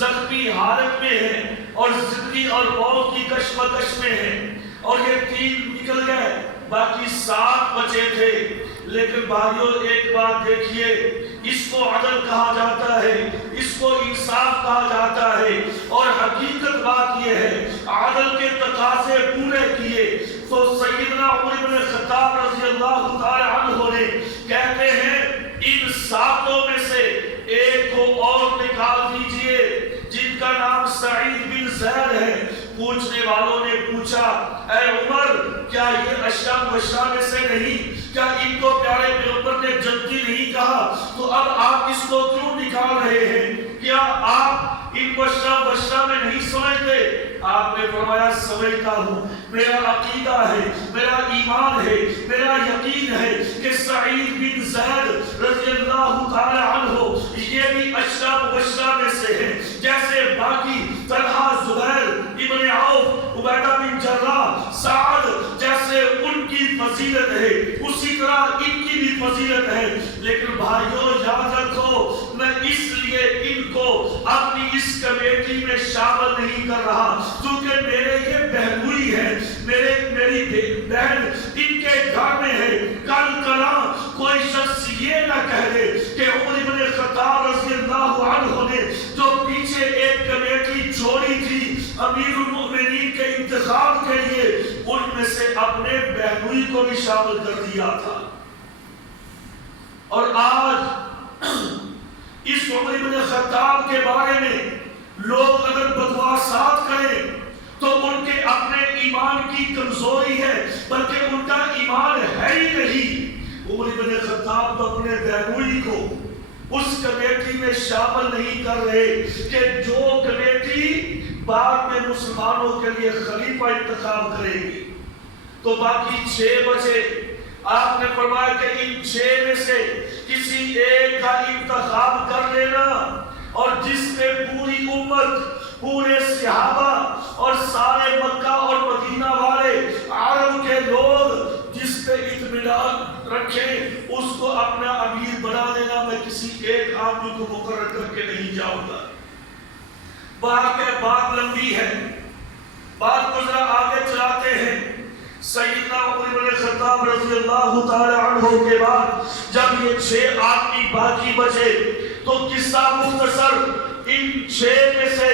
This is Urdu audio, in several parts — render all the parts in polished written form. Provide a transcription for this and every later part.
زخمی حالت میں ہے اور زندگی اور موت کی کشمکش میں ہے، اور یہ 3 نکل گئے، باقی 7 بچے تھے۔ لیکن بھائیو ایک بات دیکھیے، اس کو عدل کہا جاتا ہے، اس کو انصاف کہا جاتا ہے، اور حقیقت بات یہ ہے عدل کے تقاضے پورے کیے تو سیدنا عمر بن خطاب رضی اللہ تعالی عنہ نے کہتے ہیں ان 7 میں سے ایک کو اور نکال دیجئے جن کا نام سعید بن زید ہے۔ پوچھنے والوں نے پوچھا اے عمر کیا یہ اشرا مبشرہ میں سے نہیں؟ کیا ان کو پیارے پیغمبر نے جنتی نہیں کہا؟ تو اب آپ اس کو کیوں نکال رہے ہیں؟ کیا آپ ان کو اشرا مبشرہ میں نہیں سمجھتے؟ آپ نے فرمایا سمجھتا ہوں، میرا عقیدہ ہے، میرا ایمان ہے، میرا یقین ہے کہ سعید بن زید رضی اللہ تعالی عنہ یہ بھی اشرا مبشرہ میں سے ہیں، جیسے باقی طلحہ، زبیر ابن عوف، عبیدہ بن جراح، سعد جیسے ان کی فضیلت ہے اسی طرح ان کی بھی فضیلت ہے۔ لیکن بھائیوں یاد رکھو میں اس لیے ان کو اپنی اس کمیٹی میں شامل نہیں کر رہا کیونکہ میرے یہ بہنوئی ہے، میری بہن ان کے گھر میں ہے۔ کل کلاں کوئی شخص یہ نہ کہہ دے کہ عمر بن خطاب رضی اللہ عنہ نے جو پیچھے ایک کمیٹی چھوڑی تھی امیر المؤمنین کے انتخاب کے لیے ان میں سے اپنے بہنوئی کو بھی شامل کر دیا تھا۔ اور آج اس عمر بن خطاب کے بارے میں لوگ اگر بدواسات کریں تو ان کے اپنے ایمان کی کمزوری ہے، بلکہ ان کا ایمان ہے ہی نہیں۔ عمر بن خطاب تو اپنے بہنوئی کو اس کمیٹی میں شامل نہیں کر رہے کہ جو کمیٹی بعد میں مسلمانوں کے لیے خلیفہ انتخاب کرے گی۔ تو باقی 6 بچے، آپ نے فرمایا کہ ان 6 میں سے کسی ایک کا انتخاب کر لینا، اور جس پہ پوری امت، پورے صحابہ اور سارے مکہ اور مدینہ والے عرب کے لوگ جس پہ اطمینان رکھیں اس کو اپنا امیر بنا دینا۔ میں کسی ایک آدمی کو مقرر کر کے نہیں جاؤں گا۔ بات لمبی ہے، بات کو ذرا آگے چلاتے ہیں۔ سیدنا عمر بن خطاب رضی اللہ تعالی عنہ کے بعد جب یہ 6 آدمی باقی بچے تو قصہ مختصر، ان 6 میں سے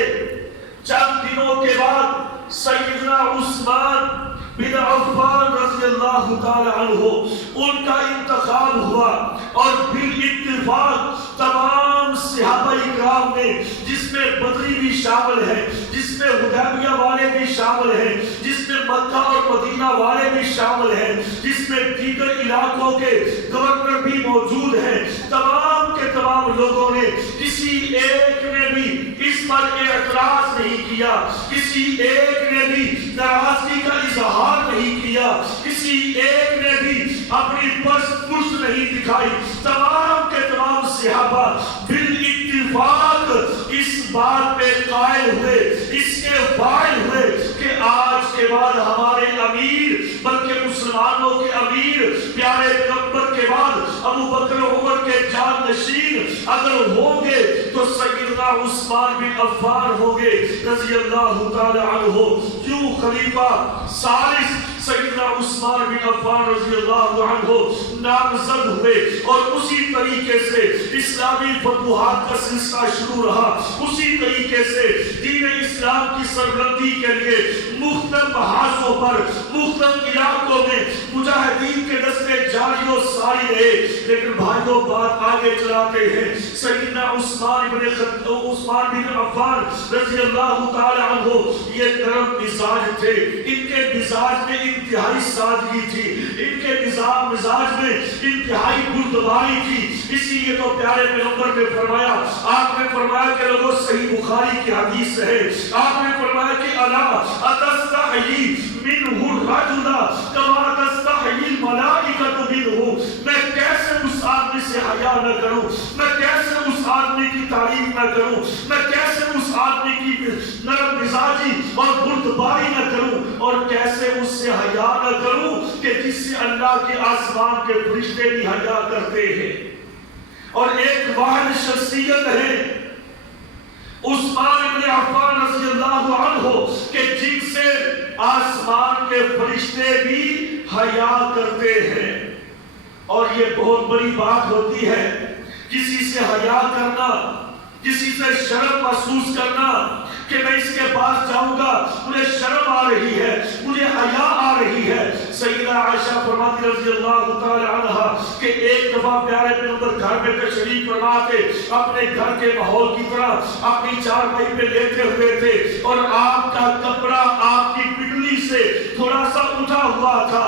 چند دنوں کے بعد سیدنا عثمان بن عفان رضی اللہ تعالی عنہ ان کا انتخاب ہوا، اور بالاتفاق تمام صحابہ اکرام نے، جس میں بدری بھی شامل ہے، جس میں حدیبیہ والے بھی شامل ہیں، جس میں مکہ اور مدینہ والے بھی شامل ہیں، جس میں دیگر علاقوں کے گورنر بھی موجود ہیں، تمام کے تمام لوگوں نے کسی ایک نے بھی اس پر اعتراض نہیں کیا، کسی ایک نے بھی ناراضگی کا اظہار نہیں کیا، کسی ایک نے بھی اپنی پرست نہیں دکھائی۔ تمام کے تمام صحابہ بالاتفاق اس بات پہ قائل ہوئے، اس کے فاعل ہوئے کہ آج کے بعد ہمارے امیر، بلکہ مسلمانوں کے امیر پیارے پیغمبر کے بعد ابو بکر عمر کے جانشین اگر ہوں گے تو سیدنا عثمان بن عفان ہوں گے رضی اللہ تعالی عنہ۔ کیوں خلیفہ ثالث سیدنا عثمان بن عفان رضی اللہ عنہ نامزد ہوئے، اور اسی طریقے سے اسلامی فتوحات کا سلسلہ شروع رہا، اسی طریقے سے دین اسلام کی سربلندی کے لیے مختلف محاذوں پر، مختلف علاقوں میں مجاہدین کے دستے جاری و ساری رہے۔ لیکن بھائیوں بات آگے چلاتے ہیں، سیدنا عثمان بن عفان رضی اللہ تعالی عنہ یہ نرم مزاج تھے، ان کے مزاج میں انتہائی سادگی تھی، ان کے مزاج میں انتہائی بردباری تھی۔ اسی لیے تو پیارے پیغمبر نے فرمایا، آپ نے فرمایا کہ لوگوں صحیح بخاری کی حدیث ہے، آپ نے فرمایا کہ الا اتستحیی منہ الرجل کما تستحیی الملائکۃ منہ، میں کیسے اس آدمی سے حیا نہ کروں، میں کیسے اس آدمی کی تعریف نہ کروں، میں کیسے اس آدمی کی نرم مزاجی اور بردباری نہ کروں، اور کیسے اس سے حیا نہ کروں کہ جس سے اللہ کے آسمان کے فرشتے بھی حیا کرتے ہیں۔ اور ایک واحد شخصیت ہے، عثمان ابن عفان رضی اللہ عنہ کہ جن سے آسمان کے فرشتے بھی حیا کرتے ہیں. اور یہ بہت بڑی بات ہوتی ہے کسی سے حیا کرنا, کسی سے شرم محسوس کرنا کہ میں اس کے پاس جاؤں گا مجھے شرم آ رہی ہے, مجھے حیا آ رہی ہے. سیدہ عائشہ فرماتی رضی اللہ تعالی عنہا کہ ایک دفعہ پیارے پیغمبر گھر میں تشریف فرما کے اپنے گھر کے ماحول کی طرح اپنی چارپائی پہ لیٹے ہوئے تھے اور آپ کا کپڑا آپ کی پگڑی سے تھوڑا سا اٹھا ہوا تھا.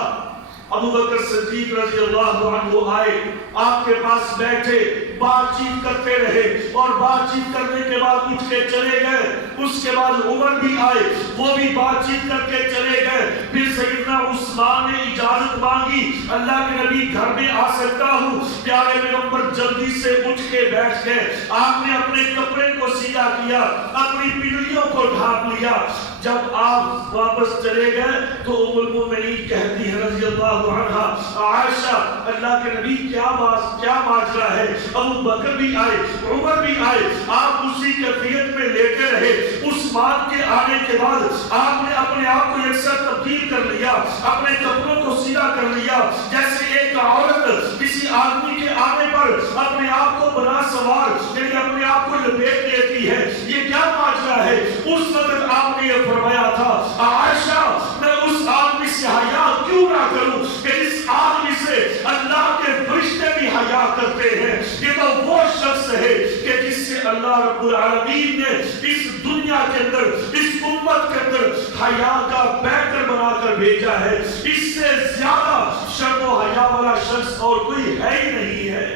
ابو بکر صدیق رضی اللہ عنہ آئے, آپ کے پاس بیٹھے, بات چیت کرتے رہے اور بات چیت کرنے کے بعد اٹھ کے چلے گئے. اس کے بعد عمر بھی آئے, وہ بھی بات چیت کر کے چلے گئے. پھر سیدنا عثمان نے اجازت مانگی, اللہ کے نبی گھر میں آ سکتا ہوں. پیارے پیغمبر جلدی سے اٹھ کے بیٹھ گئے. آپ نے اپنے کپڑے کو سیدھا کیا, اپنی پگڑیوں کو ڈھانپ لیا. جب آپ واپس چلے گئے تو ام المؤمنین کہتی ہے رضی اللہ عنہا, عائشہ اللہ کے نبی کیا ماجرا ہے؟ ابو بکر بھی آئے, عمر بھی آئے, آپ اسی کیفیت میں لیٹے رہے. عثمان کے آنے کے بعد آپ نے اپنے آپ کو یکساں تبدیل کر لیا, اپنے کپڑوں کو سیدھا کر لیا, جیسے ایک عورت کسی آدمی کے آنے پر اپنے آپ کو بنا سوار یعنی اپنے آپ کو لپیٹ لیتی ہے. یہ کیا ماجرا ہے؟ اس وقت آپ نے یہ فرمایا تھا, عائشہ میں اس آدمی سے حیا کیوں نہ کروں کہ اس آدمی سے اللہ کے فرشتے بھی حیا کرتے ہیں. یہ تو وہ شخص ہے کہ جس سے اللہ رب العالمین نے اس دنیا کے اندر, اس امت کے اندر حیا کا بیٹر بنا کر بھیجا ہے. اس سے زیادہ شرم و حیا والا شخص اور کوئی ہے ہی نہیں ہے.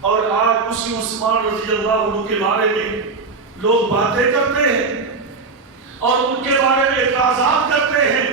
اور آج اسی عثمان رضی اللہ عنہ کے بارے میں لوگ باتیں کرتے ہیں اور ان کے بارے میں اعتراضات کرتے ہیں.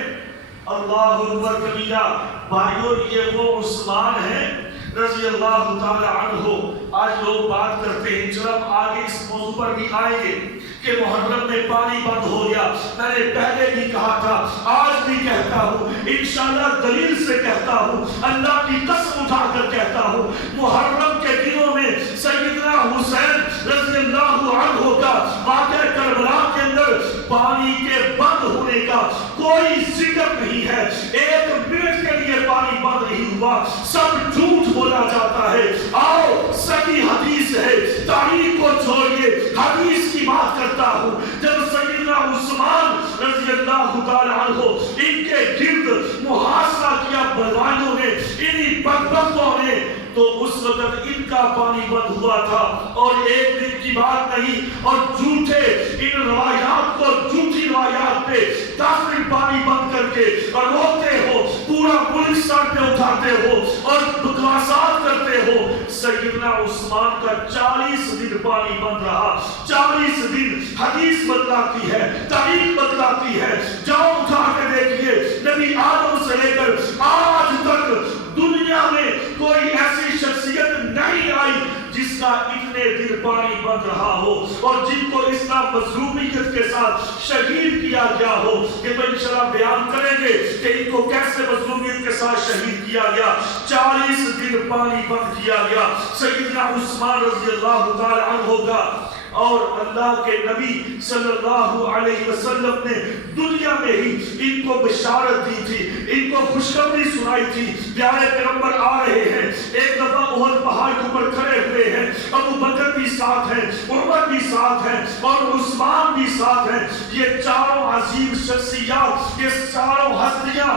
اللہ اکبر کبیرہ. بھائیو یہ وہ عثمان ہیں رضی اللہ تعالی عنہ. آج لوگ بات کرتے ہیں, جب ہم آگے اس موضوع پر بھی آئیں گے کہ محرم میں پانی بند ہو گیا. میں نے پہلے بھی کہا تھا, آج بھی کہتا ہوں, انشاءاللہ دلیل سے کہتا ہوں, اللہ کی قسم اٹھا کر کہتا ہوں, محرم کے دنوں میں سیدنا حسین رضی اللہ عنہ کا واقعہ کربلا کے اندر پانی کے بند ہونے کا کوئی ذکر نہیں ہے. ایک منٹ کے لیے پانی بند نہیں ہوا. سب جھوٹ بولا جاتا ہے. آؤ صحیح حدیث ہے, تاریخ کو چھوڑیے, حدیث کی بات کرتا ہوں. جب سیدنا عثمان رضی اللہ تعالی عنہ ان کے گرد محاصرہ کیا بلوائیوں نے, انہی بدبختوں نے, تو اس وقت ان کا پانی بند ہوا تھا. اور ایک دن کی بات نہیں, اور جھوٹے ان روایات کو, جھوٹی روایات پہ 10 دن پانی بند کر کے اور روتے ہو, پورا ملک سر پہ اٹھاتے ہو اور بکواسات کرتے ہو. سیدنا عثمان کا 40 دن پانی بند رہا. 40 دن. حدیث بتلاتی ہے, تاریخ بتلاتی ہے. جاؤ اٹھا کے دیکھیے, نبی آدم سے لے کر آج تک دنیا میں کوئی ایسی شخصیت نہیں آئی جس کا اتنے دن پانی بند رہا ہو اور جن کو اسلام مظلومیت کے ساتھ شہید کیا گیا ہو. کہ تو انشاءاللہ بیان کریں گے کہ ان کو کیسے مظلومیت کے ساتھ شہید کیا گیا. 40 دن پانی بند کیا گیا سیدنا عثمان رضی اللہ تعالی عنہ کا. اور اللہ کے نبی صلی اللہ علیہ وسلم نے دنیا میں ہی ان کو بشارت دی تھی, ان کو خوشخبری سنائی تھی. پیارے پیغمبر آ رہے ہیں, ایک دفعہ احد پہاڑ کے اوپر کھڑے ہوئے ہیں, ابو بکر بھی ساتھ ہیں, عمر بھی ساتھ ہیں اور عثمان بھی ساتھ ہیں. یہ چاروں عظیم شخصیات, یہ چاروں ہستیاں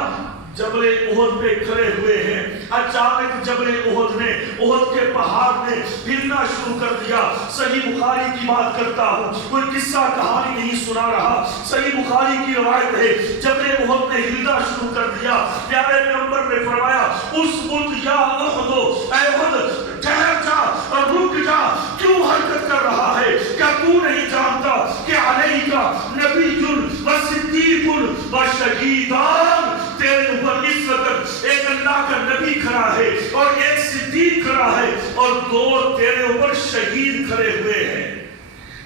جبل احد پہ کھڑے ہوئے ہیں. اچانک جبل احد نے, احد کے پہاڑ نے ہلنا شروع کر دیا. صحیح بخاری کی بات کرتا ہوں, کوئی قصہ کہانی نہیں سنا رہا, صحیح بخاری کی روایت ہے. جبل احد نے ہلنا شروع کر دیا. پیارے پیغمبر نے فرمایا, اسکت یا احد, اے احد ٹھہر جا اور رک جا, کیوں حرکت کر رہا ہے؟ کیا تو نہیں جانتا کہ علیہ کا نبی و صدیق و شہیدان, تیرے اوپر اس وقت ایک اللہ کا نبی کھڑا ہے اور ایک صدیق کھڑا ہے اور 2 تیرے اوپر شہید کھڑے ہوئے ہیں.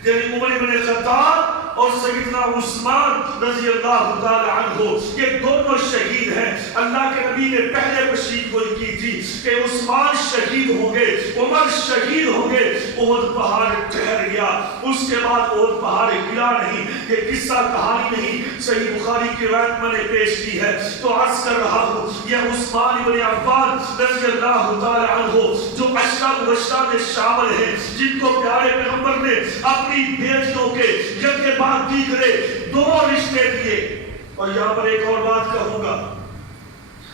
تیری عمر بن خطاب اور سیدنا عثمان رضی اللہ تعالی عنہ، یہ دونوں شہید ہیں۔ اللہ کے نبی نے پہلے تشریف گوئی کی تھی کہ عثمان شہید ہوں گے، عمر شہید ہوں گے، احد پہاڑ ٹھہر گیا۔ اس کے بعد احد پہاڑ گرا نہیں۔ یہ قصہ کہانی نہیں، صحیح بخاری کی روایت میں نے پیش کی ہے۔ تو عرض کر رہا ہوں، یہ عثمان بن عفان رضی اللہ تعالی عنہ جو عشرہ مبشرہ میں شامل ہیں، جن کو پیارے پیغمبر نے اپنی بیٹیوں کے یکے بعد دیگرے دو رشتے دیے۔ اور یہاں پر ایک اور بات کہوں گا،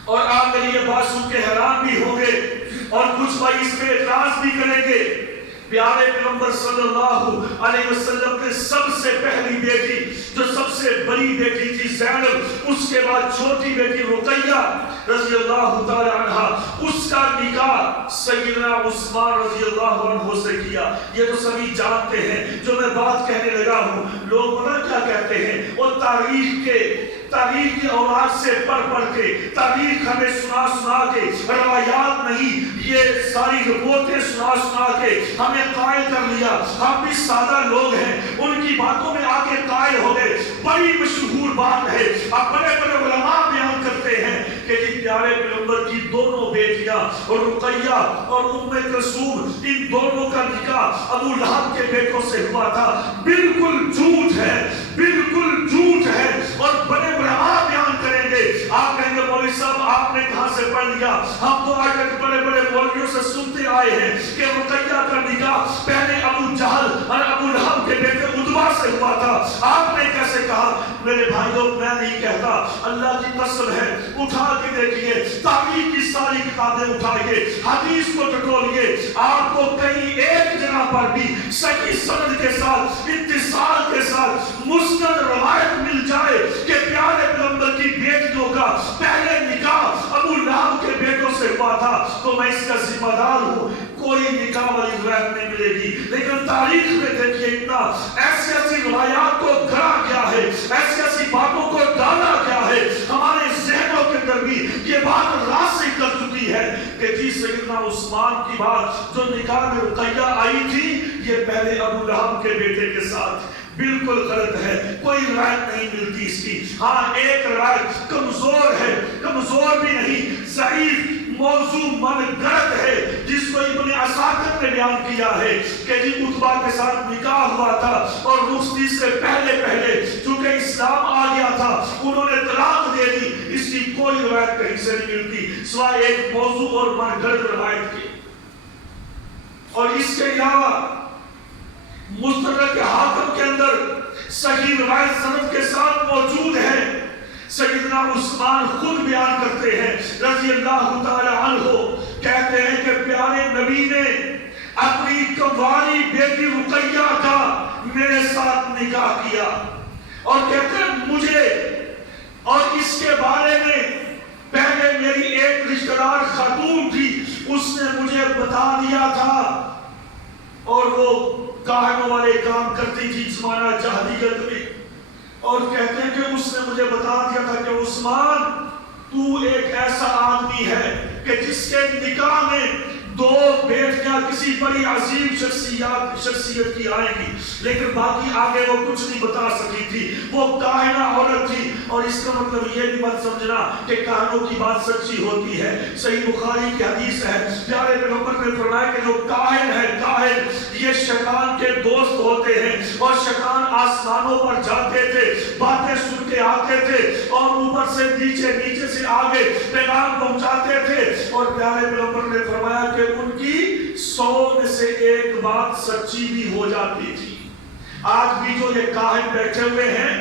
اور آپ میری یہ بات سن کے حیران بھی ہوں گے اور کچھ بھائی اس پہ اعتراض بھی کریں گے۔ پیارے پیغمبر صلی اللہ علیہ وسلم کے سب سے پہلی بیٹی، جو سب سے بڑی بیٹی تھی زینب، اس کے بعد چھوٹی بیٹی رقیہ رضی اللہ تعالی عنہ، اس کا نکاح سیدنا عثمان رضی اللہ عنہ سے کیا۔ یہ تو سبھی جانتے ہیں۔ جو میں بات کہنے لگا ہوں، لوگ پتہ کیا کہتے ہیں، وہ تاریخ کی اولاد سے پڑھ کے، تاریخ ہمیں سنا کے، روایات نہیں، یہ ساری رپورٹیں سنا کے ہمیں قائل کر لیا۔ ہم بھی سادہ لوگ ہیں، ان کی باتوں میں آ کے قائل ہو گئے۔ بڑی مشہور بات ہے، اب بڑے بڑے علماء بیان کرتے ہیں کہ جی پیارے پیغمبر کی دونوں بیٹیاں اور رقیہ اور کلثوم، ان دونوں کا نکاح ابو لہب کے بیٹوں سے ہوا تھا۔ بالکل جھوٹ ہے، بالکل جھوٹ ہے، اور بڑے علماء بیان کریں گے۔ آپ کہیں گے مولوی صاحب آپ نے کہاں سے پڑھ لیا؟ ہم تو آج تک بڑے بڑے مولویوں سے سنتے آئے ہیں کہ رقیہ کا نکاح پہلے ابو جہل اور ابو لہب کے بیٹے عتبہ سے ہوا تھا۔ آپ نے کیسے کہا؟ میرے بھائیوں، میں نہیں کہتا، اللہ کی قسم ہے، اٹھا کے دیکھیے، تاریخ کی ساری کتابیں اٹھائیے، حدیث کو ٹٹولیے، آپ کو کہیں ایک جگہ پر بھی صحیح سند کے ساتھ، اتصال کے ساتھ مسند روایت مل جائے کہ پیارے پیغمبر کی بیٹیوں کا پہلے نکاح ابو لہب کے بیٹوں سے ہوا تھا، تو میں اس کا ذمہ دار ہوں۔ کوئی نکاح والی روایت نہیں ملے گی، لیکن تاریخ میں دیکھیے اتنا ایسی روایات کو گھڑا گیا ہے، ایسی باتوں کو ڈالا گیا ہے، ہمارے ذہنوں کے اندر بھی یہ بات راسخ کر چکی ہے کہ جی سیدنا عثمان کی بات جو نکاح میں رقیہ آئی تھی، یہ پہلے ابو لہب کے بیٹے کے ساتھ۔ بالکل غلط ہے، کوئی روایت نہیں ملتی اس کی۔ ہاں ایک روایت کمزور ہے، کمزور بھی نہیں، ضعیف موضوع من گڑت ہے، جس کو ابن اساکر نے بیان کیا ہے کہ جی عتبہ کے ساتھ نکاح ہوا تھا اور رخصتی سے پہلے چونکہ اسلام آ گیا تھا، انہوں نے طلاق دے دی۔ اس کی کوئی روایت کہیں سے نہیں ملتی سوائے ایک موضوع اور من گڑت روایت کی۔ اور اس کے علاوہ مستدرک حاکم کے اندر صحیح روایت سند کے ساتھ موجود ہے۔ سیدنا عثمان خود بیان کرتے ہیں رضی اللہ تعالی عنہ، کہتے ہیں کہ پیارے نبی نے اپنی کنواری بیٹی رقیہ کا میرے ساتھ نکاح کیا، اور کہتے ہیں مجھے اور اس کے بارے میں پہلے میری ایک رشتہ دار خاتون تھی، اس نے مجھے بتا دیا تھا، اور وہ کاہنوں والے کام کرتی تھی زمانہ جاہلیت میں، اور کہتے ہیں کہ اس نے مجھے بتا دیا تھا کہ عثمان تو ایک ایسا آدمی ہے کہ جس کے نکاح میں دو بیٹیاں کسی بڑی عظیم شخصیت کی آئیں گی، لیکن باقی آگے وہ کچھ نہیں بتا سکی تھی، وہ کاہنہ عورت تھی۔ اور اس کا مطلب یہ بھی مت سمجھنا کہ کاہنوں کی بات سچی ہوتی ہے۔ صحیح بخاری کی حدیث ہے، پیارے پیغمبر نے فرمایا کہ جو کاہن ہے، کاہن یہ شیطان کے دوست ہوتے ہیں، اور شیطان آسمانوں پر جاتے تھے، باتیں سن کے آتے تھے، اور اوپر سے نیچے سے آگے پیغام پہنچاتے تھے، اور پیارے پیغمبر نے فرمایا کہ ان کی 100 میں سے ایک بات سچی بھی ہو جاتی تھی۔ آج بھی جو یہ کاہن بیٹھے ہوئے ہیں،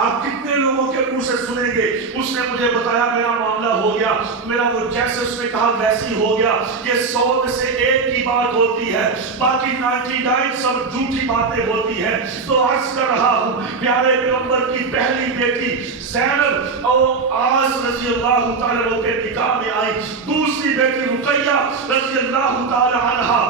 آپ کتنے لوگوں کے منہ سے سنیں گے اس نے مجھے بتایا میرا معاملہ ہو گیا، میرا وہ جیسے اس نے کہا ویسے ہی ہو گیا۔ یہ 100 میں سے ایک کی بات ہوتی ہے، باقی 99 سب جھوٹی باتیں ہوتی ہیں۔ تو عرض کر رہا ہوں، پیارے پیغمبر کی پہلی بیٹی زینب اور آس رضی اللہ تعالیٰ عنہ کے نکاح میں آئی، دوسری بیٹی رقیہ رضی اللہ تعالیٰ عنہ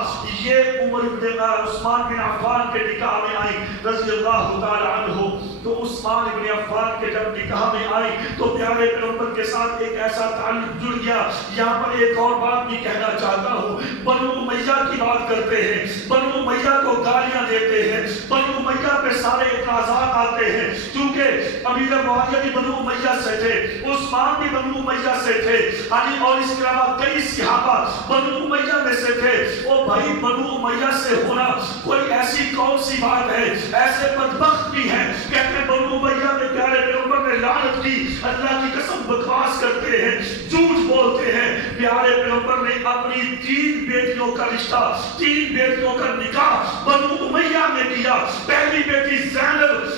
یہ عثمان بن عفان کے نکاح میں آئی رضی اللہ تعالیٰ عنہ۔ تو عثمان بن عفان کے جب نکاح میں آئی تو پیارے پیغمبر کے ساتھ ایک ایسا تعلق جڑ گیا۔ یہاں پر ایک اور بات بھی کہنا چاہتا ہوں، بنو امیہ کی بات کرتے ہیں، بنو امیہ کو گالیاں دیتے ہیں، بنو امیہ پہ سارے اعتراضات آتے ہیں، کیونکہ امیر معاویہ بھی بنو امیہ سے تھے، عثمان بھی بنو امیہ سے تھے، اور اس کے علاوہ کئی صحابہ بنو امیہ میں سے تھے۔ وہ بھائی بنو امیہ سے ہونا کوئی ایسی کون سی بات ہے؟ ایسے بدبخت بھی ہیں کہتے ہیں بنو امیہ میں پیارے پیغمبر نے لعنت کی، اللہ کی قسم بکواس کرتے ہیں، جھوٹ بولتے ہیں۔ پیارے پیغمبر نے اپنی 3 بیٹیوں کا رشتہ، 3 بیٹیوں کا نکاح بنو امیہ میں کیا۔ پہلی بیٹی زینب،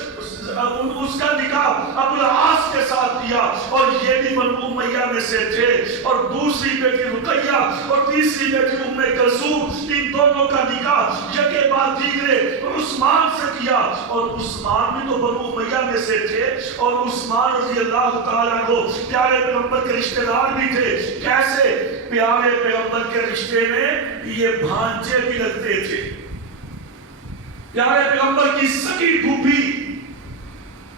اس کا نکاح ابو العاص کے ساتھ کیا، اور یہ بھی بنو امیہ میں سے تھے، اور دوسری بیٹی رقیہ اور تیسری بیٹی ام کلثوم، ان دونوں کا نکاح یکے بعد دیگرے عثمان سے کیا، اور عثمان بھی تو بنو امیہ میں سے تھے، اور عثمان رضی اللہ تعالیٰ عنہ پیارے پیغمبر کے رشتہ دار بھی تھے۔ کیسے؟ پیارے پیغمبر کے رشتے میں یہ بھانجے بھی لگتے تھے۔ پیارے پیغمبر کی سکی پھوپھی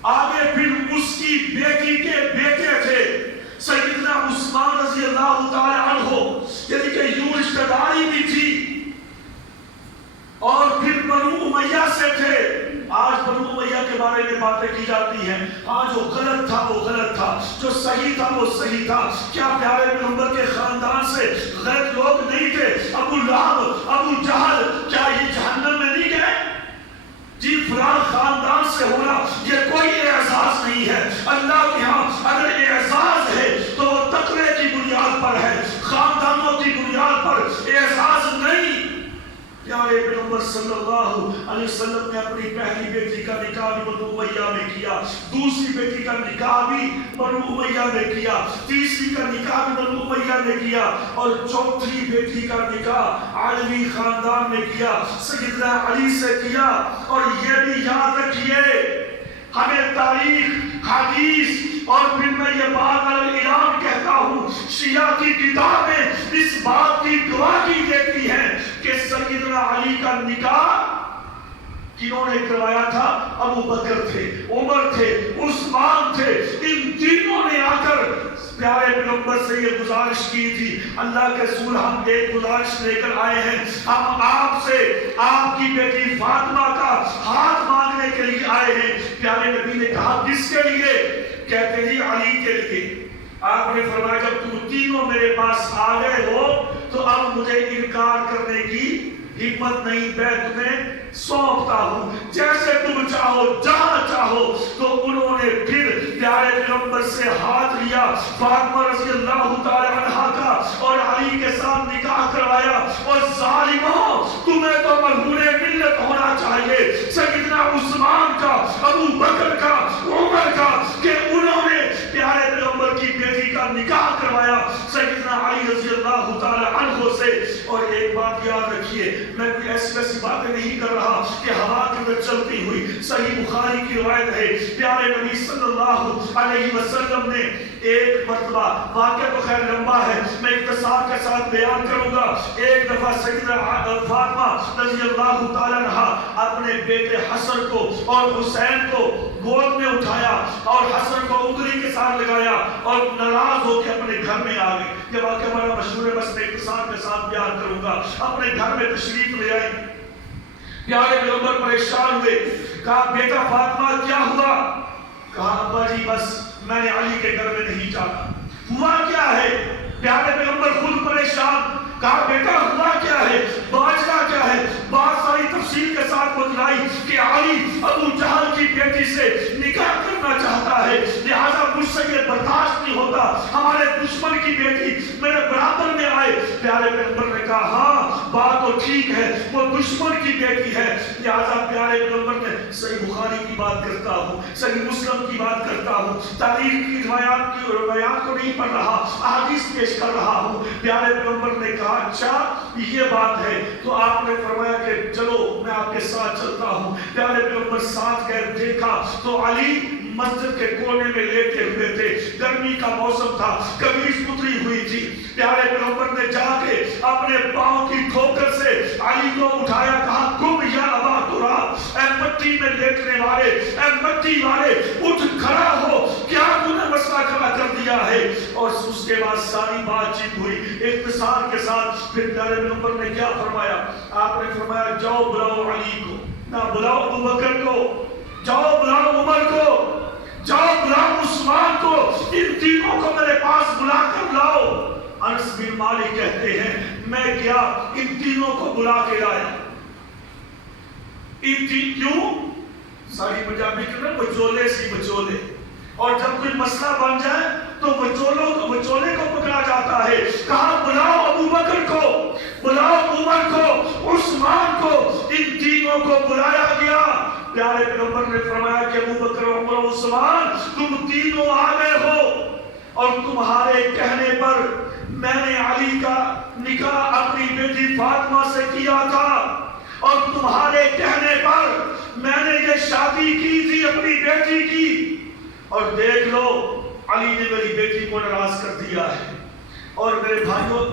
آگے پھر اس کی بیٹی کے بیٹے تھے سیدنا عثمان رضی اللہ تعالی عنہ، یعنی کہ یوں رشتہ داری بھی تھی، اور پھر بنو امیہ سے تھے۔ آج بنو امیہ کے بارے میں باتیں کی جاتی ہیں، آج جو غلط تھا وہ غلط تھا، جو صحیح تھا وہ صحیح تھا۔ کیا پیارے پیغمبر کے خاندان سے غیر لوگ نہیں تھے؟ ابو لہب، ابو جہل، کیا یہ جہنم میں نہیں گئے؟ جی فلاں خاندان سے ہونا یہ کوئی اعزاز نہیں ہے۔ اللہ کے ہاں اگر اعزاز ہے تو وہ تقوی کی بنیاد پر ہے، خاندانوں کی بنیاد پر اعزاز نہیں۔ پیارے پیغمبر صلی اللہ علیہ وسلم نے اپنی پہلی بیٹی کا نکاح بھی بنو امیہ میں کیا، دوسری بیٹی کا نکاح بھی بنو امیہ میں کیا، تیسری کا نکاح بھی بنو امیہ میں کیا، اور چوتھی بیٹی کا نکاح علوی خاندان میں کیا، سیدنا علی سے کیا۔ اور یہ بھی یاد رکھیے، ہمیں تاریخ، حدیث، اور پھر میں یہ بات اعلان کہتا ہوں، شیعہ کی کتابیں اس بات کی گواہی دیتی ہیں کہ سیدنا علی کا نکاح کنہوں نے کروایا تھا؟ ابو بکر تھے، عمر تھے، عثمان تھے۔ ان تینوں نے آ کر پیارے پیغمبر سے یہ گزارش کی تھی، اللہ کے رسول ہم ایک گزارش لے کر آئے ہیں، ہم آپ سے آپ کی بیٹی فاطمہ کا ہاتھ مانگنے کے لیے آئے ہیں۔ پیارے نبی نے کہا کس کے لیے؟ کہتے جی علی کے لیے۔ آپ نے فرمایا جب تم تینوں میرے پاس آ گئے ہو تو اب مجھے انکار کرنے کی ہمت نہیں، میں تمہیں سونپتا ہوں، جیسے تم چاہو، جہاں چاہو۔ تو انہوں نے پھر پیارے پیغمبر سے ہاتھ لیا، فاطمہ رضی اللہ تعالی عنہا کا اور علی کے ساتھ نکاح کروایا۔ اور ظالموں، تمہیں تو مرہون ملت ہونا چاہیے سیدنا عثمان کا، ابو بکر کا، عمر کا، کہ انہوں نے پیارے پیغمبر کی بیٹی کا نکاح کروایا سیدنا علی رضی اللہ تعالی عنہ سے۔ اور ایک بات یاد رکھیے، میں کوئی ایسی ویسی باتیں نہیں کر رہا کہ ہوا کے اندر چلتی ہوئی، صحیح بخاری کی روایت ہے، پیارے نبی صلی اللہ علیہ وسلم نے ایک مرتبہ، واقعہ تو خیر لمبا ہے، میں اختصار کے ساتھ بیان کروں گا۔ ایک دفعہ سیدہ فاطمہ رضی اللہ تعالیٰ عنہا اپنے بیٹے حسن کو اور حسین کو گود میں اٹھایا اور حسن کو انگلی کے ساتھ لگایا اور ناراض ہو کے اپنے گھر میں آ گئی۔ یہ واقعہ بڑا مشہور ہے، بس میں اختصار کے ساتھ بیان کروں گا۔ اپنے گھر میں تشریف لے آئی، پیارے پیغمبر پریشان ہوئے، کہا بیٹا فاطمہ کیا ہوا؟ کہا ابا جی بس میں نے علی کے گھر میں نہیں جانا۔ ہوا کیا ہے؟ پیارے پیغمبر خود پریشان، کہا بیٹا ہوا کیا ہے؟ باجرا کیا ہے؟ بات ساری تفصیل کے ساتھ بتلائی کہ علی ابو جہل کی بیٹی سے نکاح کرنا چاہتا ہے، لہذا مجھ سے یہ برداشت نہیں ہوتا، ہمارے دشمن کی بیٹی میرے برابر میں آئے۔ پیارے پیغمبر نے کہا ہاں بات تو ٹھیک ہے، وہ دشمن کی بیٹی ہے، لہذا پیارے پیغمبر نے صحیح بخاری کی بات کرتا ہوں، صحیح مسلم کی بات کرتا ہوں، تاریخ کی روایات کو نہیں پڑھ رہا، احادیث پیش کر رہا ہوں۔ پیارے پیغمبر نے کہا اچھا یہ بات ہے، تو آپ نے فرمایا کہ چلو میں آپ کے ساتھ چلتا ہوں۔ پیارے پیغمبر ساتھ گئے، دیکھا تو علی مسجد کے کونے میں لیٹے ہوئے تھے، گرمی کا موسم تھا، قمیص اتری ہوئی تھی۔ پیارے پیغمبر نے جا کے اپنے پاؤں کی ٹھوکر سے علی کو اٹھایا، کہا قم یا ابا تراب، اے مٹی میں لیٹنے والے، اے مٹی والے اٹھ کھڑا ہو، کیا تو نے مسئلہ کھڑا کر دیا ہے؟ اور اس کے بعد ساری بات چیت ہوئی اختصار کے ساتھ۔ پھر پیارے پیغمبر نے کیا فرمایا؟ آپ نے فرمایا جاؤ بلاؤ علی کو، نہ بلاؤ ابو بکر کو، جاؤ بلاؤ عمر کو، جاؤ بلاؤ عثمان کو، ان تینوں کو میرے پاس بلا کر لاؤ۔ انس بن مالک کہتے ہیں میں کیا ان تینوں کو بلا کے لایا۔ کیوں؟ ساری پنجابی کے نا بچولے سی بچولے، اور جب کوئی مسئلہ بن جائے تو بچولے کو پکڑا جاتا ہے۔ کہا بلاؤ ابو بکر کو، بلاؤ عمر کو، عثمان کو، ان تینوں کو بلایا گیا۔ پیارے پیغمبر نے فرمایا کہ ابو بکر، عمر اور عثمان تم تینوں آ گئے ہو، اور تمہارے کہنے پر میں نے علی کا نکاح اپنی بیٹی فاطمہ سے کیا تھا، اور تمہارے کہنے پر میں نے یہ شادی کی تھی اپنی بیٹی کی، اور دیکھ لو علی نے میری بیٹی کو ناراض کر دیا ہے۔ اور میرے بھائیوں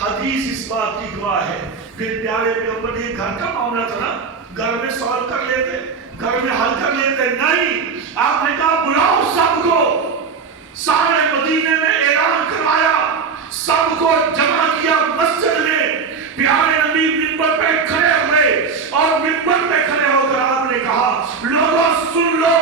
حدیث اس بات کی گواہ ہے۔ پھر پیارے پیغمبر نے گھر کا معاملہ تھا نا، گھر میں سوال کر لیتے، گھر میں حل کر لیتے، نہیں، آپ نے کہا بلاؤ سب کو۔ سارے مدینے میں اعلان کروایا، سب کو جمع کیا مسجد میں۔ پیارے نبی منبر پہ کھڑے ہوئے، اور منبر پہ کھڑے ہو کر آپ نے کہا لوگوں سن لو،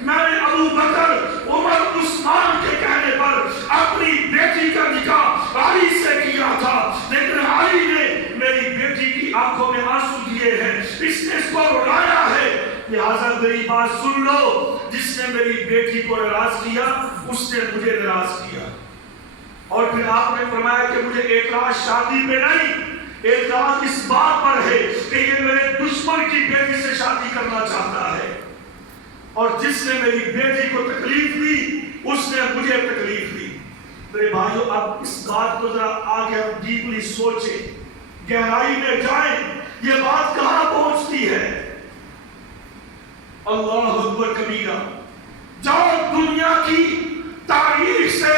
میں نے ابو بکر، عمر، عثمان کے کہنے پر اپنی بیٹی کا نکاح علی سے کیا تھا، لیکن علی نے میری بیٹی کی آنکھوں میں آنسو دیے ہیں، اس نے اس کو رلایا ہے، لہذا میری بات سن لو، جس نے میری بیٹی کو ناراض کیا اس نے مجھے ناراض کیا۔ اور پھر آپ نے فرمایا کہ مجھے اعتراض شادی پہ نہیں، اعتراض اس بات پر ہے کہ یہ میرے دشمن کی بیٹی سے شادی کرنا چاہتا ہے، اور جس نے میری بیٹی کو تکلیف دی اس نے مجھے تکلیف دی۔ میرے بھائیوں اب اس بات کو ذرا آگے ہم ڈیپلی سوچیں، گہرائی میں جائیں، یہ بات کہاں پہنچتی ہے؟ اللہ اکبر کبیرہ۔ جاؤ دنیا کی تاریخ سے،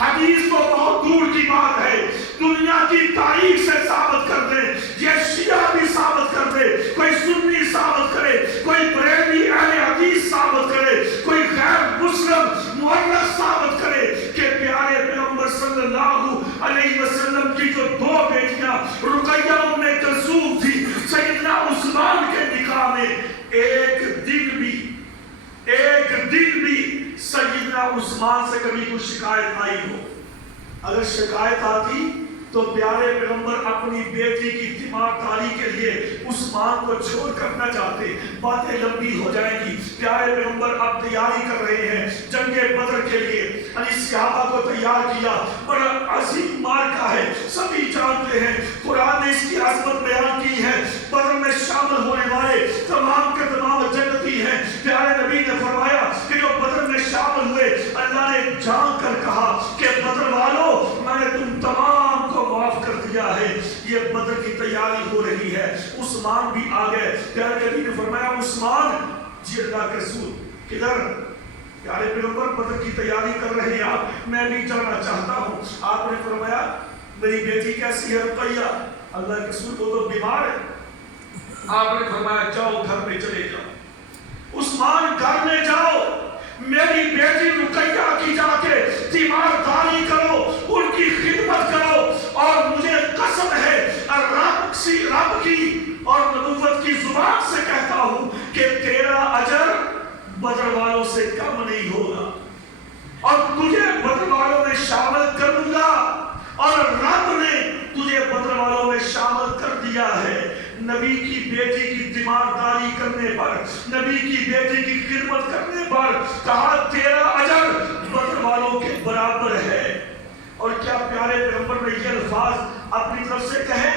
حدیث تو بہت دور کی بات ہے، دنیا کی تاریخ سے ثابت کر دیں، یہ شیعہ بھی ثابت کر دے، کوئی سنی ثابت کرے، کوئی بریلوی اہل حدیث ثابت کرے، کوئی غیر مسلم مؤرخ ثابت کرے کہ پیارے پیغمبر صلی اللہ علیہ وسلم کی جو دو بیٹیاں رقیہ ام کلثوم تھی، سیدنا عثمان کے نکاح میں ایک دن بھی سیدنا عثمان سے کبھی کوئی شکایت آئی ہو؟ اگر شکایت آتی تو پیارے پیغمبر اپنی بیٹی کی تیمارداری کے لیے عثمان کو چھوڑ کر نہ جاتے، باتیں لمبی ہو جائیں گی۔ پیارے پیغمبر اب تیاری کر رہے ہیں جنگ بدر کے لیے، علی صحابہ کو تیار کیا، بڑا عظیم مارکہ ہے، سبھی جانتے ہیں، قرآن نے اس کی عظمت بیان کی ہے، بدر میں شامل ہونے والے تمام کے تمام جنتی ہیں۔ پیارے نبی نے فرمایا کہ جو بدر میں شامل ہوئے، اللہ نے جان کر کہا کہ بدر والوں میں نے تم تمام کو معاف کر دیا ہے، یہ بدر کی تیاری ہو رہی ہے۔ عثمان بھی آ گئے، پیارے نبی نے فرمایا عثمان جی اللہ کے رسول کدھر؟ پیارے پیغمبر بدر کی تیاری کر رہے ہیں آپ، میں بھی جانا چاہتا ہوں۔ آپ نے فرمایا میری بیٹی کیسی ہے رقیہ؟ اللہ کے رسول وہ تو بیمار ہے۔ آپ نے فرمایا جاؤ گھر میں چلے جاؤ، عثمان گھر میں جاؤ، میری بیٹی رقیہ کی جا کے تیمارداری کرو، ان کی خدمت کرو، اور مجھے قسم ہے رب کی اور نبوت کی زبان سے کہتا ہوں کہ تیرا اجر بدر والوں سے کم نہیں ہوگا، اور تجھے بدر والوں میں شامل کروں گا، اور رب نے تجھے بدر والوں میں شامل کر دیا ہے۔ نبی کی بیٹی کی تیمارداری کرنے پر، نبی کی بیٹی کی خدمت کرنے پر کہا تیرا اجر بدر والوں کے برابر ہے۔ اور کیا پیارے پیغمبر نے یہ الفاظ اپنی طرف سے کہے؟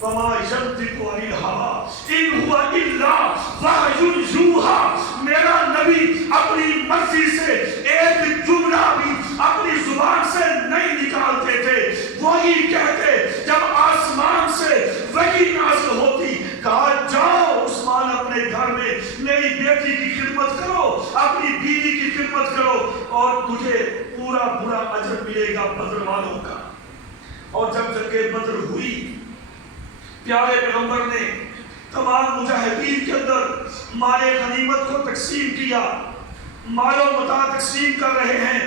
وَمَا يَنطِقُ عَنِ الْهَوَىٰ إِنْ هُوَ إِلَّا وَحْيٌ يُوحَىٰ۔ میرا نبی اپنی مرضی سے ایک جملہ بھی اپنی زبان سے نہیں نکالتے تھے، وہی کہتے جب آسمان سے وحی نازل ہوتی، کہا جاؤ عثمان اپنے گھر میں میری بیٹی کی خدمت کرو، اپنی بیوی کی خدمت کرو، اور تجھے پورا اجر ملے گا بدر والوں کا۔ اور جب جنگ بدر ہوئی، پیارے پیغمبر نے تمام مجاہدین کے اندر مال غنیمت کو تقسیم کیا، مال و متاع تقسیم کر رہے ہیں،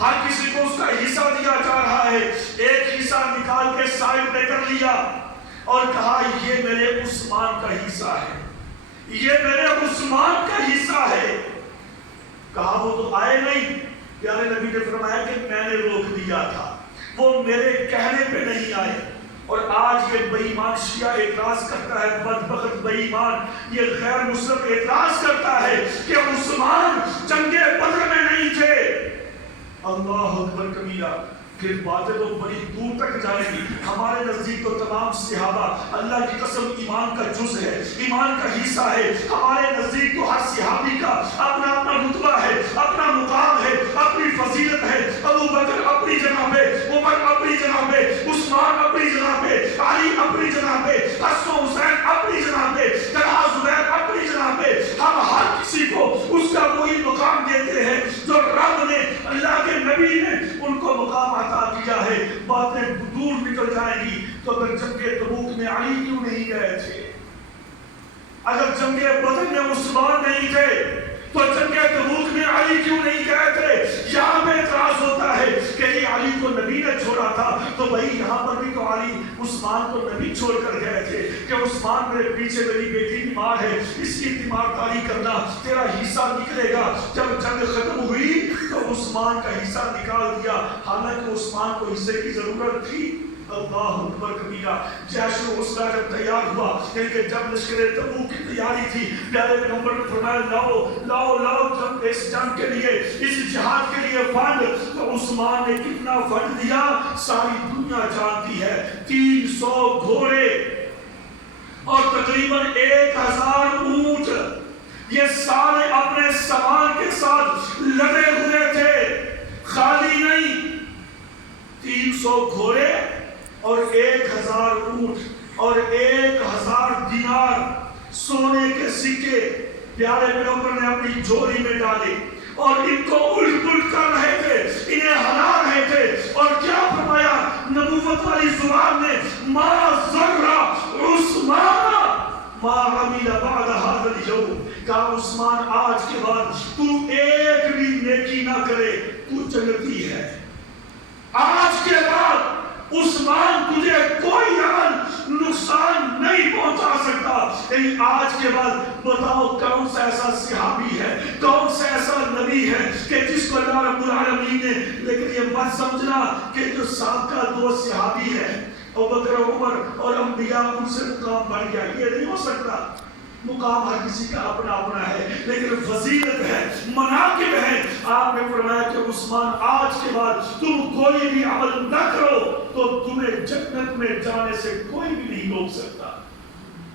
ہر کسی کو اس کا حصہ دیا جا رہا ہے۔ ایک حصہ نکال کے سائڈ پہ کر لیا اور کہا یہ میرے عثمان کا حصہ ہے، یہ میرے عثمان کا حصہ ہے۔ نے فرمایا کہ میں نے روک دیا تھا، وہ میرے کہنے پہ نہیں آئے۔ اور آج یہ بے ایمان شیعہ اعتراض کرتا ہے، بدبخت بے ایمان یہ غیر مسلم اعتراض کرتا ہے کہ عثمان جنگ بدر میں نہیں تھے۔ اللہ اکبر کبیرہ، پھر باتیں تو بڑی دور تک جائیں گی۔ ہمارے نزدیک تو تمام صحابہ اللہ کی قسم ایمان کا جز ہے، ایمان کا حصہ ہے۔ ہمارے نزدیک تو ہر صحابی کا اپنا اپنا رتبہ ہے، اپنا مقام ہے، اپنی فضیلت ہے۔ ابو بکر اپنی جگہ پہ، عمر اپنی جگہ پہ، عثمان اپنی جگہ پہ، علی اپنی جگہ پہ، حسن و حسین اپنی جگہ پہ، طلحہ زبیر اپنی جگہ پہ۔ ہم ہر کسی کو اس کا وہی مقام دیتے ہیں جو رب نے، اللہ کے نبی نے ان کو مقام عطا کیا ہے۔ باتیں دور نکل جائیں گی تو اگر جنگ تبوک میں علی کیوں نہیں گئے تھے؟ اگر جنگ بدر میں عثمان نہیں تھے تو جنگ تبوک میں علی کیوں نہیں گئے تھے؟ یہاں پہ اعتراض ہوتا ہے کہ یہ علی کو نبی نے چھوڑا تھا، تو بھائی یہاں پر بھی تو علی عثمان کو نبی چھوڑ کر گئے تھے کہ عثمان میرے پیچھے میری بیٹی بیمار ہے، اس کی تیمارداری کرنا، تیرا حصہ نکلے گا۔ جب جنگ ختم ہوئی تو عثمان کا حصہ نکال دیا، حالانکہ عثمان کو حصے کی ضرورت تھی۔ اللہ اکبر کبیرہ، جیش العسرہ جب تیار ہوا، یعنی کہ جب لشکر تبوک کی تیاری تھی، پیارے پیغمبر نے فرمایا لاؤ لاؤ لاؤ جب اس جنگ کے لیے، اس جہاد کے لیے فنڈ۔ تو عثمان نے کتنا فنڈ دیا ساری دنیا جانتی ہے، 300 گھوڑے اور تقریباً 1000 اونٹ، یہ سارے اپنے سامان کے ساتھ لدے ہوئے تھے، خالی نہیں۔ 300 گھوڑے اور 1000 اونٹ اور 1000 دینار سونے کے سکے پیارے پیغمبر نے اپنی جھولی میں ڈالے اور ان کو الٹ پلٹ کر رہے تھے، انہیں ہلا رہے تھے۔ اور کیا فرمایا نبوت والی زبان نے؟ ما ذرہ عثمان ما عمل بعد هذا اليوم، کہا عثمان آج کے بعد تو ایک بھی نیکی نہ کرے تو جنتی ہے۔ آج کے بعد عثمان تجھے کوئی عمل نقصان نہیں پہنچا سکتا۔ یعنی آج کے بعد بتاؤ کون سا ایسا صحابی ہے، کون سا ایسا نبی ہے کہ جس کو اللہ رب العالمین نے، لیکن یہ مت سمجھنا کہ جو سابقہ 2 صحابی ہے ابوبکر عمر اور انبیاء ان سے مقام بڑھ گیا، یہ نہیں ہو سکتا۔ مقام ہر کسی کا اپنا اپنا ہے، لیکن فضیلت ہے، مناقب ہے۔ آپ نے فرمایا کہ عثمان آج کے بعد تم کوئی بھی عمل نہ کرو تو تمہیں جنت میں جانے سے کوئی بھی نہیں روک سکتا۔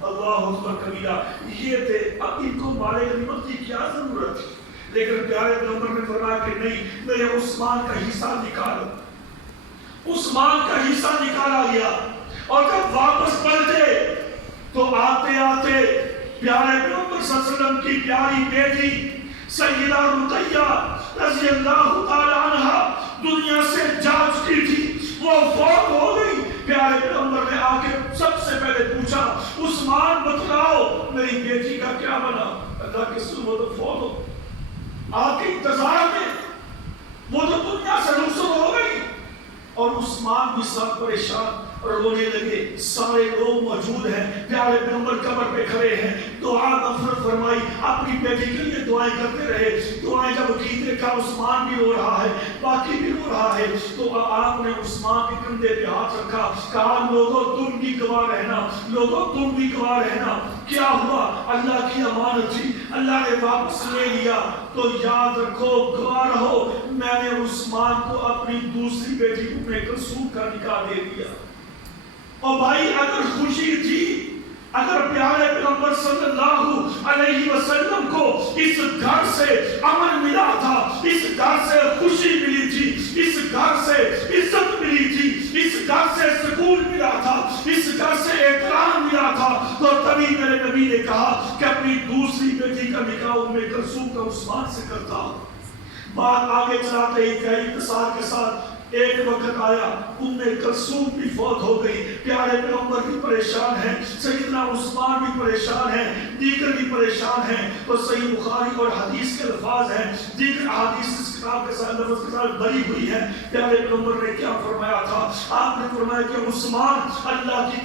اللہ اکبر کبیرہ، یہ تھے۔ اب ان کو مال غنیمت کی کیا ضرورت ہے؟ لیکن پیارے پیغمبر نے فرمایا کہ نہیں، میرے عثمان کا حصہ نکالو۔ عثمان کا حصہ نکالا گیا اور جب واپس پلٹے تو آتے آتے پیارے پیغمبر صلی اللہ علیہ وسلم کی پیاری بیٹی سیدہ رقیہ رضی اللہ تعالی عنہ دنیا سے جا چکی تھی، وہ فوت ہو گئی۔ پیارے پیغمبر نے آ کے سب سے پہلے پوچھا عثمان بتلاؤ میری بیٹی کا کیا بنا؟ اللہ کے رسول وہ تو فوت ہو، آپ کے انتظار میں وہ تو دنیا سے رخصت ہو گئی۔ اور عثمان بھی سب پریشان اور رونے لگے، سارے لوگ موجود ہیں، پیارے پیغمبر قبر پہ کھڑے ہیں، دعا مغفرت فرمائی، اپنی بیٹی کے لیے دعائیں کرتے رہے۔ دعائیں جب کی دیکھا عثمان بھی رو رہا ہے، باقی بھی رو رہا ہے، تو آپ نے عثمان کے کندھے پہ ہاتھ رکھا، کہا لوگوں تم بھی گواہ رہنا، لوگوں تم بھی گواہ رہنا۔ کیا ہوا؟ اللہ کی امانت تھی، اللہ نے واپس لے لیا، تو یاد رکھو گواہ رہو، میں نے عثمان کو اپنی دوسری بیٹی ام کلثوم کا نکاح دے دیا۔ اور بھائی اگر خوشی تھی، اگر پیارے پیغمبر صلی اللہ علیہ وسلم کو اس گھر سے امن ملا تھا، اس گھر سے خوشی ملی تھی، اس گھر سے عزت ملی تھی، اس گھر سے سکون ملا تھا، اس گھر سے احترام ملا تھا، تو تبھی میرے نبی نے کہا کہ اپنی دوسری بیٹی کا نکاح ام کلثوم کا عثمان سے کرتا۔ بات آگے چلاتے ہی گئی، اختصار کے ساتھ ایک وقت آیا ام کلثوم بھی فوت ہو گئی، پیارے پیغمبر بھی پریشان ہیں، سیدنا عثمان بھی پریشان ہیں، دیگر بھی پریشان ہیں۔ تو صحیح بخاری اور حدیث کے الفاظ ہیں، دیگر احادیث اس کتاب کے ساتھ لفظ کے ساتھ بھری ہوئی ہے۔ پیارے پیغمبر نے کیا فرمایا تھا؟ آپ نے فرمایا کہ عثمان اللہ کی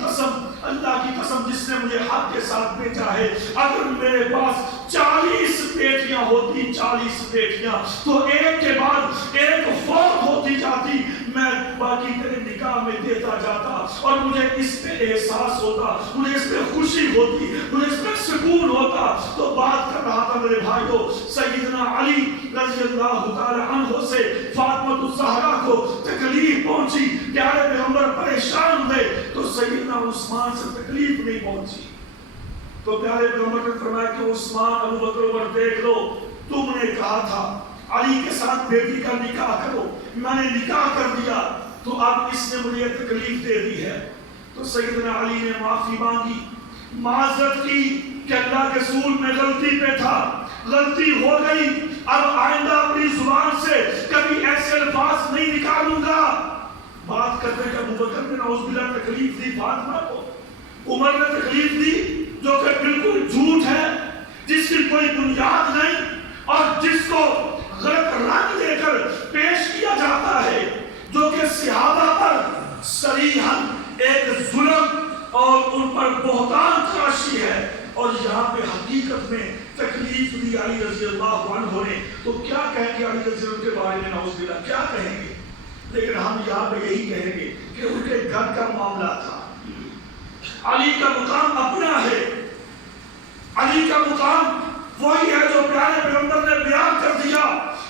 قسم جس نے مجھے حق کے ساتھ بھیجا ہے، اگر میرے پاس 40 بیٹیاں ہوتی 40 بیٹیاں، تو ایک کے بعد ایک فوت ہوتی جاتی، میں باقی تیرے نکاح میں دیتا جاتا اور مجھے اس پہ احساس ہوتا، مجھے اس پہ خوشی ہوتی، مجھے اس پہ سکون ہوتا۔ تو بات کر رہا تھا میرے بھائیو، سیدنا علی رضی اللہ تعالی عنہ سے فاطمہ الزہرا کو تکلیف پہنچی، پیارے پیغمبر پریشان ہوئے، تو سیدنا عثمان سے تکلیف نہیں پہنچی۔ تو پیارے پیغمبر نے فرمایا کہ عثمان ابو بکر عمر دیکھ لو، تم نے کہا تھا علی کے ساتھ بیٹی کا نکاح کرو، میں نے نکاح کر دیا، تو اب اس نے مجھے تکلیف دے دی ہے۔ تو سیدنا علی نے معافی مانگی، معذرت کی کہ اللہ کے رسول میں غلطی پہ تھا، غلطی ہو گئی، اب آئندہ اپنی زبان سے کبھی ایسے الفاظ نہیں نکالوں گا۔ بات کرنے کا ابو بکر نے نعوذ باللہ تکلیف دی فاطمہ کو، عمر نے تکلیف دی جو کہ بالکل جھوٹ ہے، جس کی کوئی بنیاد نہیں، اور جس کو غلط رنگ دے کر پیش کیا جاتا ہے، جو کہ صحابہ پر صریحاً ایک ظلم اور ان پر بہتان تراشی ہے، اور یہاں پہ حقیقت میں تکلیف دی علی رضی اللہ عنہ نے۔ تو کیا کہیں گے علی رضی اللہ کے بارے میں نعوذ باللہ، کیا کہیں گے؟ لیکن ہم یہاں پہ یہی کہیں گے کہ ان کے گھر کا معاملہ تھا، علی کا مقام اپنا ہے، علی کا مقام وہی ہے جو پیارے پیغمبر نے بیان کر دیا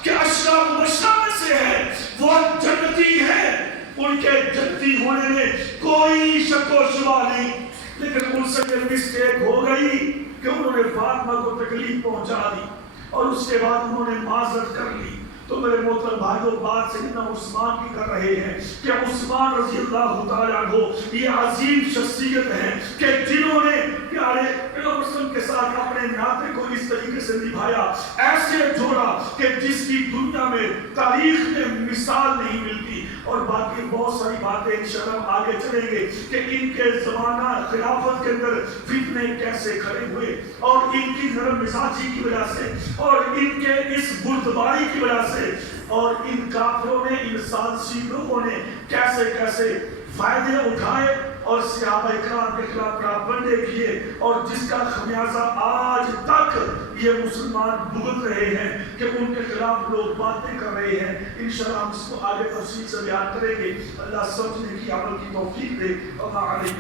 کہ اشراف مبشرہ میں سے ہے، وہ جنتی ہے، ان کے جنتی ہونے میں کوئی شک و شبہ نہیں۔ لیکن ان سے یہ مسٹیک ہو گئی کہ انہوں نے فاطمہ کو تکلیف پہنچا دی، اور اس کے بعد انہوں نے معذرت کر لی۔ تو میرے محترم بھائیو، بات سیدنا عثمان کی کر رہے ہیں کہ عثمان رضی اللہ تعالی عنہ یہ عظیم شخصیت ہے کہ جنہوں نے پیارے پیغمبر کے ساتھ اپنے ناطے کو اس طریقے سے نبھایا، ایسے جوڑا کہ جس کی دنیا میں تاریخ میں مثال نہیں ملتی۔ اور باقی بہت ساری باتیں انشاءاللہ ہم آگے چلیں گے کہ ان کے زمانہ خلافت کے اندر فتنے کیسے کھڑے ہوئے، اور ان کی نرم مزاجی کی وجہ سے، اور ان کے اس بردباری کی وجہ سے، اور ان کافروں نے، ان سازشی لوگوں نے کیسے کیسے فائدے اٹھائے اور صحابہ اکرام کے خلاف پراپنڈے کیے، اور جس کا خمیازہ آج تک یہ مسلمان بھگت رہے ہیں کہ ان کے خلاف لوگ باتیں کر رہے ہیں۔ انشاءاللہ ہم اس کو آگے تفصیل سے بیان کریں گے۔ اللہ سمجھنے کی، عمل کی توفیق دے۔ وما علیہ